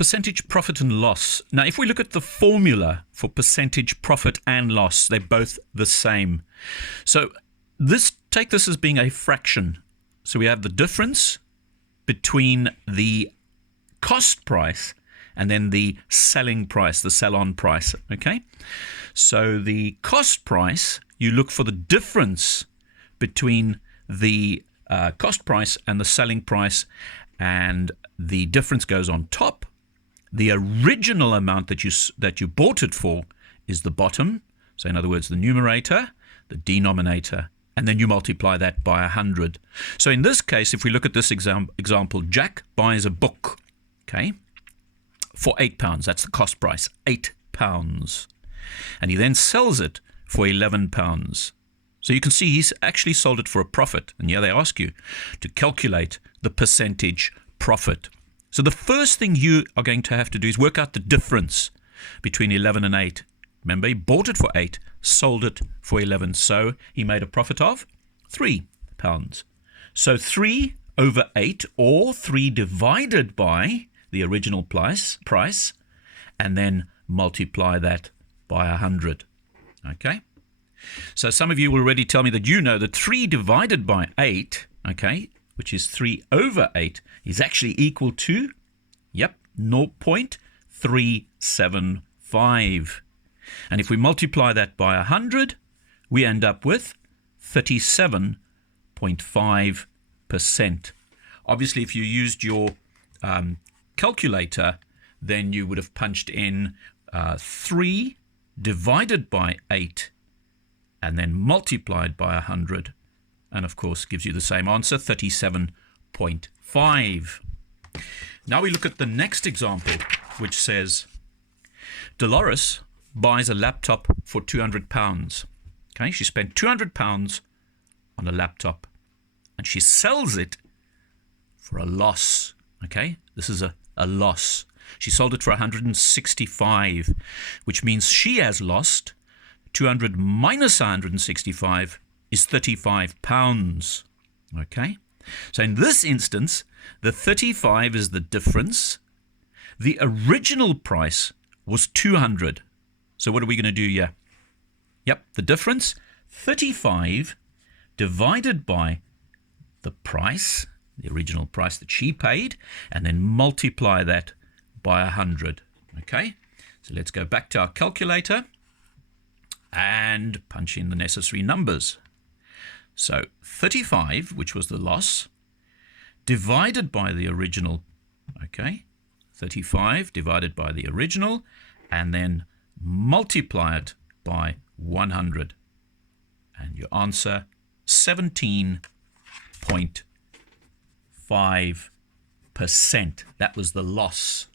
Percentage profit and loss. Now, if we look at the formula for percentage profit and loss, they're both the same. So take this as being a fraction. So we have the difference between the cost price and then the selling price, the sell-on price, okay? So the cost price, you look for the difference between the cost price and the selling price, and the difference goes on top. The original amount that you bought it for is the bottom. So in other words, the numerator, the denominator, and then you multiply that by 100. So in this case, if we look at this example, Jack buys a book, okay, for £8. That's the cost price, £8. And he then sells it for £11. So you can see he's actually sold it for a profit. And here they ask you to calculate the percentage profit. So the first thing you are going to have to do is work out the difference between 11 and 8. Remember, he bought it for 8, sold it for 11. So he made a profit of £3. So 3 over 8, or 3 divided by the original price, and then multiply that by 100. Okay? So some of you will already tell me that you know that 3 divided by 8, okay, which is 3 over 8, is actually equal to, 0.375. And if we multiply that by 100, we end up with 37.5%. Obviously, if you used your calculator, then you would have punched in 3 divided by 8 and then multiplied by 100. And of course, gives you the same answer, 37.5. Now we look at the next example, which says, Dolores buys a laptop for £200. Okay, she spent £200 on a laptop, and she sells it for a loss. Okay, this is a loss. She sold it for 165, which means she has lost 200 minus 165 is £35. Okay, so in this instance, the 35 is the difference. The original price was 200. So what are we going to do here? The difference, 35 divided by the price, the original price that she paid, and then multiply that by 100. Okay, so let's go back to our calculator and punch in the necessary numbers. So 35, which was the loss, divided by the original, okay, 35 divided by the original, and then multiply it by 100. And your answer, 17.5%. That was the loss.